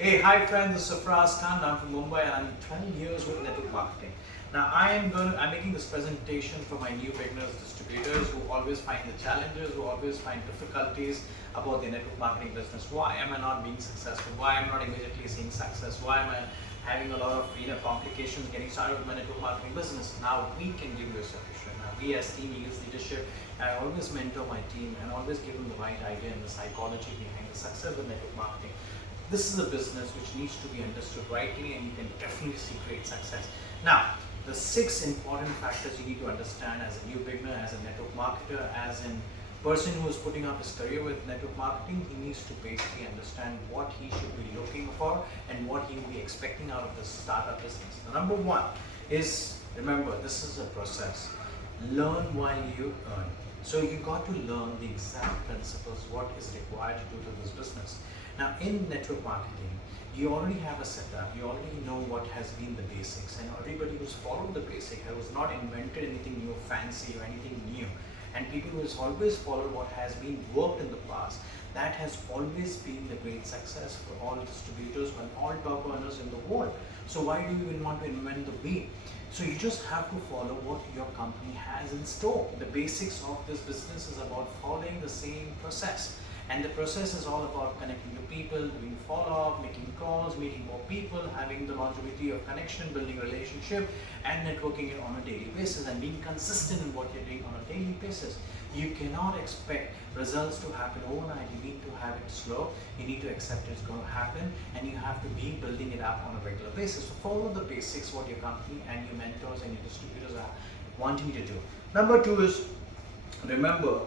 Hey, hi friends, this is Safraz Khan. I'm from Mumbai and I'm 12 years with network marketing. Now I'm making this presentation for my new beginners distributors who always find the challenges, who always find difficulties about the network marketing business. Why am I not being successful? Why am I not immediately seeing success? Why am I having a lot of complications getting started with my network marketing business? Now we can give you a solution. Now we as Team Eagles Leadership, I always mentor my team and always give them the right idea and the psychology behind the success of network marketing. This is a business which needs to be understood rightly and you can definitely see great success. Now, the 6 important factors you need to understand as a new beginner, as a network marketer, as a person who is putting up his career with network marketing, he needs to basically understand what he should be looking for and what he will be expecting out of this startup business. The number one is, remember, this is a process. Learn while you earn. So you got to learn the exact principles, what is required to do to this business. Now in network marketing, you already have a setup, you already know what has been the basics, and everybody who's followed the basic, who's not invented anything new, fancy or anything new, and people who has always followed what has been worked in the past, that has always been the great success for all distributors and all top earners in the world. So why do you even want to invent the wheel? So you just have to follow what your company has in store. The basics of this business is about following the same process. And the process is all about connecting to people, doing follow-up, making calls, meeting more people, having the longevity of connection, building relationship, and networking it on a daily basis and being consistent in what you're doing on a daily basis. You cannot expect results to happen overnight. You need to have it slow. You need to accept it's going to happen, and you have to be building it up on a regular basis. So follow the basics, what your company and your mentors and your distributors are wanting you to do. Number two is, remember,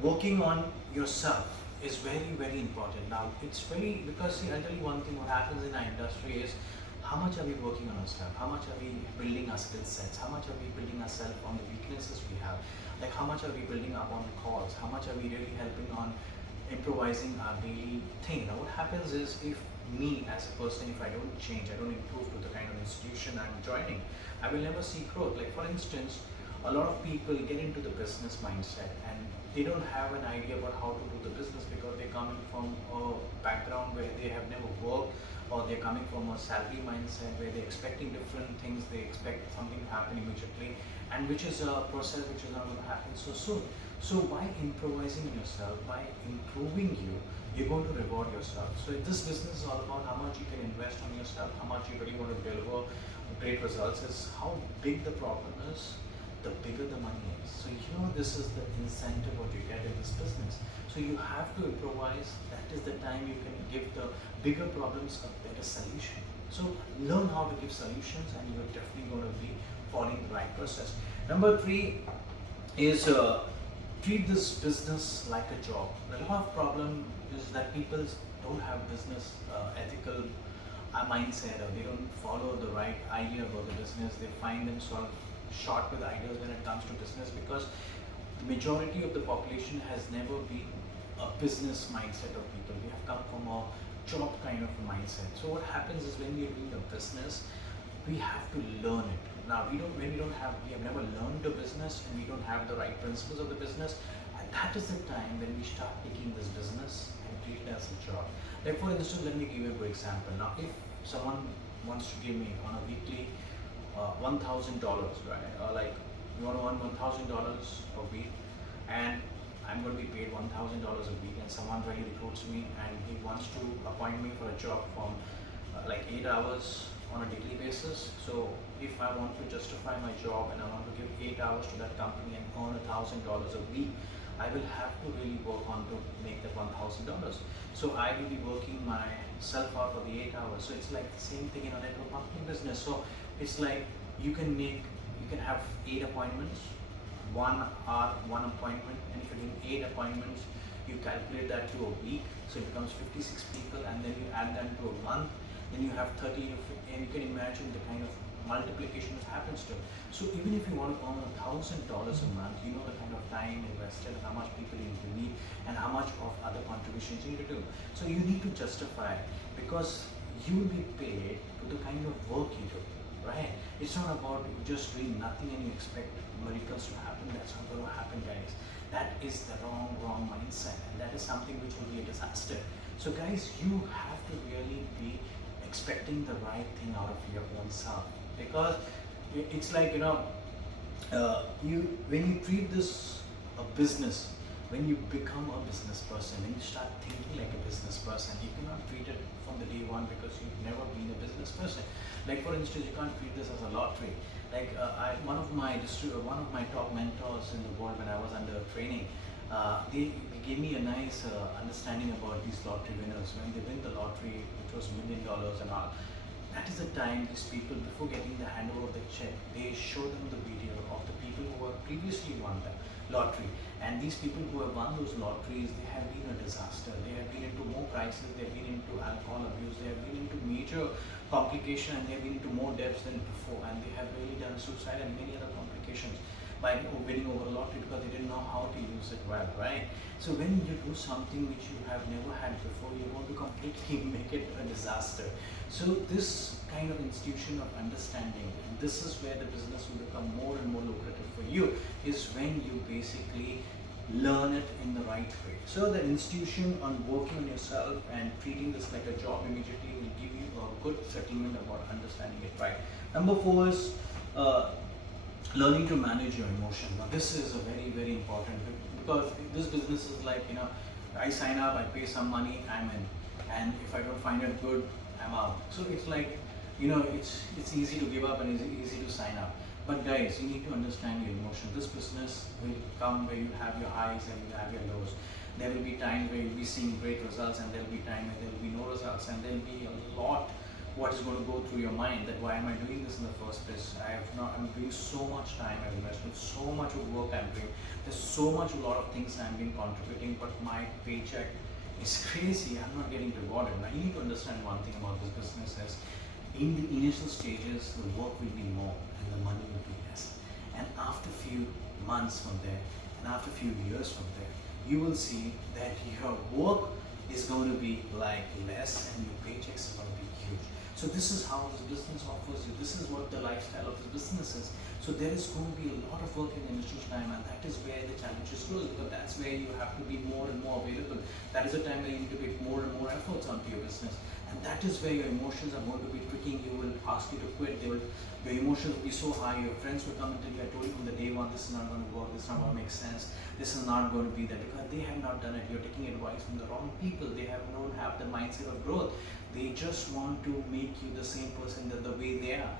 working on yourself is very important. Now it's very, because see, I'll tell you one thing, what happens in our industry is, how much are we working on ourselves, how much are we building our skill sets, how much are we building ourselves on the weaknesses we have, like how much are we building up on calls, how much are we really helping on improvising our daily thing. Now what happens is, if me as a person, if I don't change, I don't improve to the kind of institution I'm joining, I will never see growth. Like for instance, a lot of people get into the business mindset and they don't have an idea about how to do the business because they're coming from a background where they have never worked, or they're coming from a salary mindset where they're expecting different things, they expect something to happen immediately, and which is a process which is not going to happen so soon. So by improvising yourself, by improving you, you're going to reward yourself. So this business is all about how much you can invest on yourself, how much you really want to deliver great results. Is how big the problem is, the bigger the money is. So this is the incentive what you get in this business. So you have to improvise. That is the time you can give the bigger problems a better solution. So learn how to give solutions and you're definitely going to be following the right process. Number three is, treat this business like a job. A lot of problem is that people don't have business ethical mindset, or they don't follow the right idea about the business. They find themselves short with ideas when it comes to business because the majority of the population has never been a business mindset of people. We have come from a job kind of a mindset. So what happens is, when we're doing a business, we have to learn it. Now we have never learned the business and we don't have the right principles of the business, and that is the time when we start taking this business and treat it as a job. Like for instance, let me give you a good example. Now if someone wants to give me on a weekly $1,000, right? Like, you want to earn $1,000 a week, and I'm going to be paid $1,000 a week, and someone really recruits me and he wants to appoint me for a job from like 8 hours on a daily basis. So if I want to justify my job and I want to give 8 hours to that company and earn $1,000 a week, I will have to really work on to make that $1,000. So I will be working myself out for the 8 hours. So it's like the same thing in a network marketing business. So it's like, you can have 8 appointments, 1 hour, 1 appointment, and if you're doing 8 appointments, you calculate that to a week, so it becomes 56 people, and then you add that to a month, then you have 30, and you can imagine the kind of multiplication that happens to it. So even if you want to earn $1,000 a month, you know the kind of time invested, how much people you need, and how much of other contributions you need to do. So you need to justify, because you will be paid to the kind of work you do, right? It's not about just doing nothing and you expect miracles to happen. That's not going to happen, guys. That is the wrong mindset, and that is something which will be a disaster. So guys, you have to really be expecting the right thing out of your own self, because it's like, you when you treat this a business, when you become a business person, when you start thinking like a business person, you cannot treat it from the day one because you've never been a business person. Like for instance, you can't treat this as a lottery. Like one of my top mentors in the world when I was under training, they gave me a nice understanding about these lottery winners. When they win the lottery, which was $1 million and all, that is the time these people, before getting the handover of the check, they show them the video of the people who have previously won the lottery. And these people who have won those lotteries, they have been a disaster. They have been into more crisis, they have been into alcohol abuse, they have been into major complication, and they have been into more debts than before. And they have really done suicide and many other complications by winning over a lottery because they didn't know how to use it well, right? So when you do something which you have never had before, you're going to completely make it a disaster. So this kind of institution of understanding, and this is where the business will become more and more lucrative for you, is when you basically learn it in the right way. So the institution on working on yourself and treating this like a job immediately will give you a good settlement about understanding it right. Number 4 is learning to manage your emotion. Now this is a very, very important, because this business is like, I sign up, I pay some money, I'm in, and if I don't find it good, I'm out. So it's like, it's easy to give up and it's easy to sign up. But guys, you need to understand your emotion. This business will come where you have your highs and you have your lows. There will be times where you'll be seeing great results, and there will be times where there will be no results, and there will be a lot what is going to go through your mind, that why am I doing this in the first place? I'm doing so much time, I've invested so much of work I'm doing. There's so much, a lot of things I'm been contributing, but my paycheck is crazy. I'm not getting rewarded. Now you need to understand one thing about this business is, in the initial stages, the work will be more and the money will be less. And after few months from there, and after few years from there, you will see that your work is going to be like less and your paychecks are going to be huge. So this is how this business offers you. This is what the lifestyle of this business is. So there is going to be a lot of work in the initial time, and that is where the challenges grow, because that's where you have to be more and more available. That is the time where you need to put more and more efforts onto your business. And that is where your emotions are going to be tricking you, will ask you to quit. Your emotions will be so high, your friends will come and tell you, I told you from the day one, this is not going to work, this is not going to make sense, this is not going to be there, because they have not done it. You're taking advice from the wrong people. They don't have the mindset of growth. They just want to make you the same person that the way they are.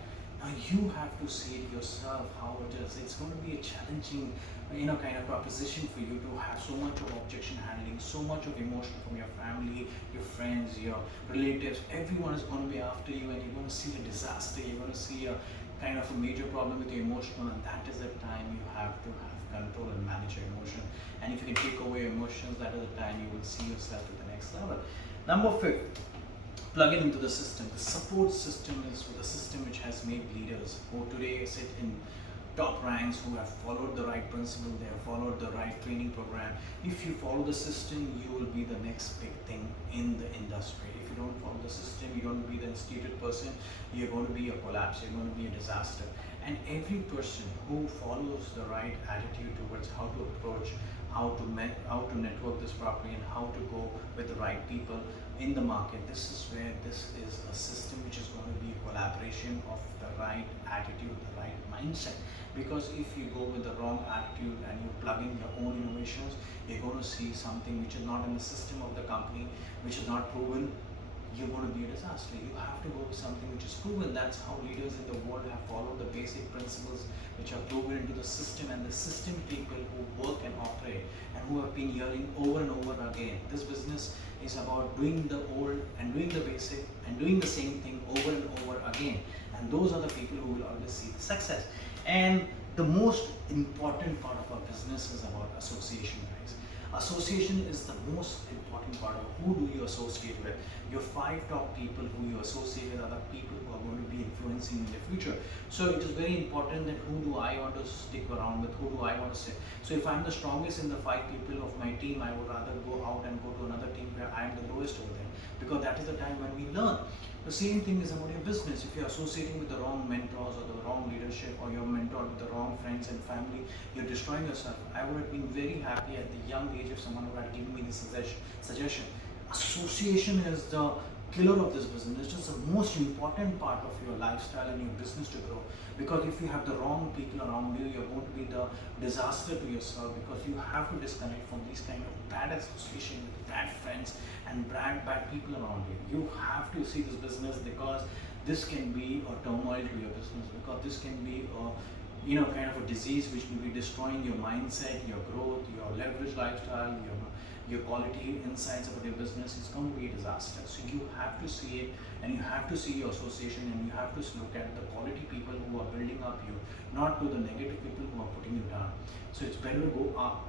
Now you have to see it yourself how it is. It's going to be a challenging, kind of proposition for you to have so much of objection handling, so much of emotion from your family, your friends, your relatives. Everyone is going to be after you, and you're going to see a disaster. You're going to see a kind of a major problem with your emotional, and that is the time you have to have control and manage your emotion. And if you can take away your emotions, that is the time you will see yourself at the next level. Number 5. Plug it into the system. The support system is the system which has made leaders who today sit in top ranks, who have followed the right principle, they have followed the right training program. If you follow the system, you will be the next big thing in the industry. If you don't follow the system, you're going to be the instituted person, you're going to be a collapse, you're going to be a disaster. And every person who follows the right attitude towards how to approach, how to network this properly, and how to go with the right people in the market, this is where this is a system which is going to be a collaboration of the right attitude, the right mindset. Because if you go with the wrong attitude and you plug in your own innovations, you're going to see something which is not in the system of the company, which is not proven. You're going to be a disaster. You have to go with something which is proven. That's how leaders in the world have followed the basic principles which are proven into the system, and the system people who work and operate and who have been hearing over and over again. This business is about doing the old and doing the basic and doing the same thing over and over again. And those are the people who will always see the success. And the most important part of our business is about association, guys. Association is the most important part of who do you associate with. Your 5 top people who you associate with are the people who are going to be influencing in the future. So it is very important that who do I want to stick around with, who do I want to sit. So if I'm the strongest in the 5 people of my team, I would rather go out and go to another team where I am the lowest over there, because that is the time when we learn. The same thing is about your business. If you're associating with the wrong mentors or the wrong leadership, or you're mentored with the wrong friends and family, you're destroying yourself. I would have been very happy at the young age if someone would have given me this suggestion. Association is the killer of this business. It's just the most important part of your lifestyle and your business to grow. Because if you have the wrong people around you, you're going to be the disaster to yourself, because you have to disconnect from these kind of bad association with bad friends and bad people around you. You have to see this business, because this can be a turmoil to your business, because this can be a kind of a disease which will be destroying your mindset, your growth, your leverage lifestyle, your quality insights about your business. Is going to be a disaster. So you have to see it, and you have to see your association, and you have to look at the quality people who are building up you, not to the negative people who are putting you down. So it's better to go up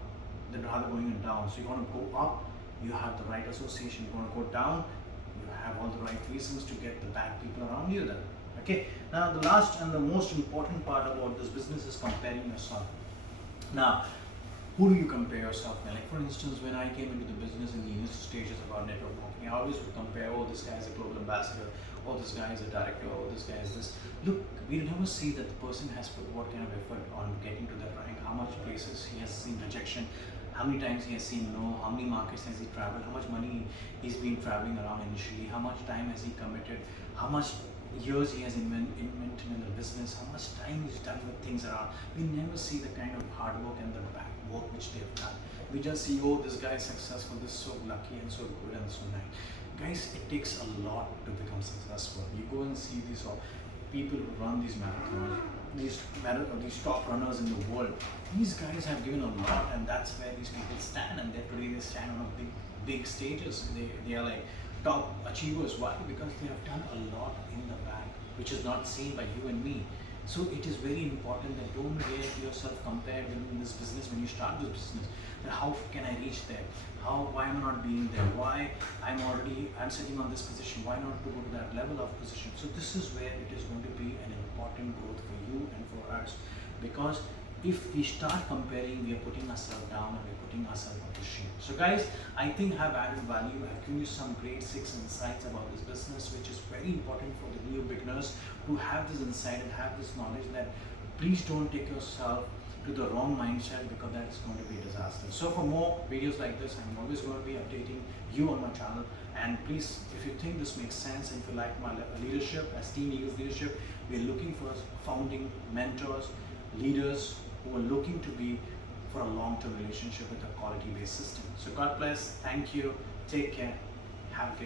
than rather going down. So you want to go up, you have the right association. You want to go down, you have all the right reasons to get the bad people around you then. Okay, now the last and the most important part about this business is comparing yourself. Now, who do you compare yourself with? Like for instance, when I came into the business in the initial stages about network marketing, I always would compare, oh, this guy is a global ambassador, oh, this guy is a director, oh, this guy is this. Look, we never see that the person has put what kind of effort on getting to that rank, how much places he has seen rejection, how many times he has seen no, how many markets has he traveled, how much money he's been traveling around initially, how much time has he committed, how much years he has invented in the business, how much time he's done with things around. We never see the kind of hard work and the back work which they've done. We just see, oh, this guy is successful, this is so lucky and so good and so nice. Guys, it takes a lot to become successful. You go and see these people who run these marathons, these top runners in the world. These guys have given a lot, and that's where these people stand. And today they stand on a big stages. They are like top achievers. Why? Because they have done a lot in the back, which is not seen by you and me. So it is very important that don't get yourself compared in this business when you start this business. That how can I reach there? Why am I not being there? Why I'm sitting on this position? Why not to go to that level of position? So this is where it is going to be an important growth for you and for us, because if we start comparing, we are putting ourselves down and we're putting ourselves on the shame. So guys, I think I've added value. I've given you some great 6 insights about this business, which is very important for the new beginners to have this insight and have this knowledge that please don't take yourself to the wrong mindset, because that is going to be a disaster. So for more videos like this, I'm always going to be updating you on my channel. And please, if you think this makes sense and if you like my leadership as Team Eagles Leadership, we're looking for founding mentors, leaders who are looking to be for a long-term relationship with a quality-based system. So God bless, thank you, take care, have a great